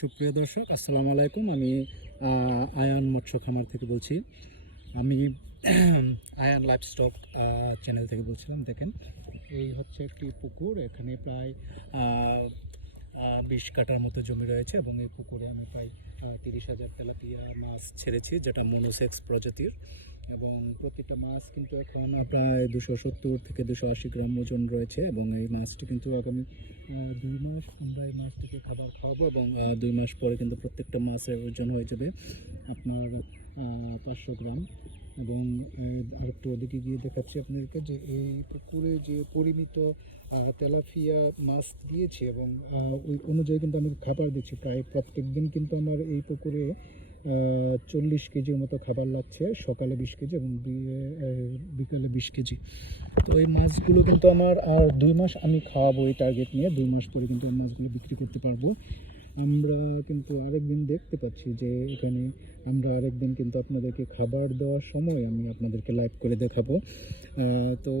সুপ্রিয় দর্শক, আসসালামু আলাইকুম। আমি আয়ান মৎস্য খামার থেকে বলছি। আমি আয়ান লাইভস্টক চ্যানেল থেকে বলছিলাম। দেখেন, এই হচ্ছে একটি পুকুর। এখানে প্রায় 20 কাঠার মতো জমি রয়েছে এবং এই পুকুরে আমি প্রায় 30,000 তেলাপিয়া মাছ ছেড়েছি, যেটা মনোসেক্স প্রজাতির। এবং প্রতিটা মাছ কিন্তু এখন প্রায় 270 থেকে 280 গ্রাম ওজন রয়েছে। এবং এই মাছটি কিন্তু আগামী 2 মাস আমরা এই মাছটিকে খাবার খাওয়াবো এবং 2 মাস পরে কিন্তু প্রত্যেকটা মাছের ওজন হয়ে যাবে আপনার 500 গ্রাম। এবং আরেকটু ওদিকে গিয়ে দেখাচ্ছি আপনাদেরকে যে এই পুকুরে যে পরিমিত তেলাপিয়া মাছ দিয়েছি এবং ওই অনুযায়ী কিন্তু আমি খাবার দিচ্ছি। প্রায় প্রত্যেক দিন কিন্তু আমার এই পুকুরে 40 কেজির মতো খাবার লাগছে। সকালে 20 কেজি এবং বিকালে 20 কেজি। তো এই মাছগুলো কিন্তু আমার আর 2 মাস আমি খাওয়াবো এই টার্গেট নিয়ে। 2 মাস পরে কিন্তু এই মাছগুলো বিক্রি করতে পারবো। আমরা কিন্তু আরেকদিন দেখতে পাচ্ছি যে এখানে আমরা আরেকদিন কিন্তু আপনাদেরকে খাবার দেওয়ার সময় আমি আপনাদেরকে লাইভ করে দেখাবো। তো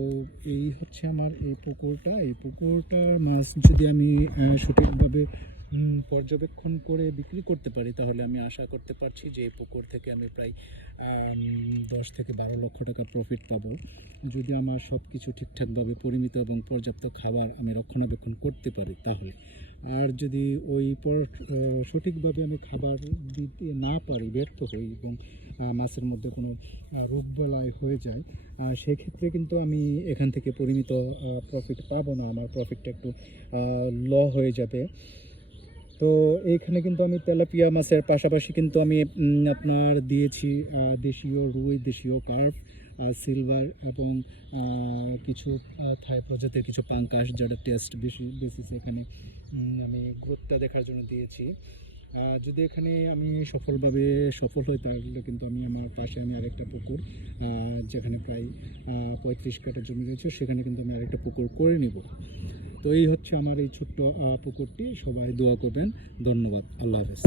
এই হচ্ছে আমার এই পুকুরটার মাছ যদি আমি সঠিকভাবে পর্যবেক্ষণ করে বিক্রি করতে পারি, তাহলে আমি আশা করতে পারছি যে এই পুকুর থেকে আমি প্রায় 10 থেকে 12 লক্ষ টাকা প্রফিট পাবো, যদি আমার সব কিছু ঠিকঠাকভাবে পরিমিত এবং পর্যাপ্ত খাবার আমি রক্ষণাবেক্ষণ করতে পারি তাহলে। আর যদি ওই সঠিকভাবে আমি খাবার দিতে না পারি, ব্যর্থ হই এবং মাছের মধ্যে কোনো রোগবালাই হয়ে যায়, সেক্ষেত্রে কিন্তু আমি এখান থেকে পরিমিত প্রফিট পাবো না। আমার প্রফিটটা একটু ল হয়ে যাবে। তো এইখানে কিন্তু আমি তেলাপিয়া মাছের পাশাপাশি কিন্তু আমি আপনার দিয়েছি দেশীয় রুই, দেশীয় কার্প, সিলভার এবং কিছু থাই প্রজাতির কিছু পাঙ্কাশ, যেটা টেস্ট বেশি এখানে আমি গ্রোথটা দেখার জন্য দিয়েছি। যদি এখানে আমি সফল হই, তাহলে কিন্তু আমি আমার পাশে আমি আরেকটা পুকুর, যেখানে প্রায় 35 কাঠা জমি রয়েছে, সেখানে কিন্তু আমি আরেকটা পুকুর করে নিব। তো এই হচ্ছে আমার এই ছোট্ট পুকুরটি। সবাই দোয়া করবেন। ধন্যবাদ। আল্লাহ হাফেজ।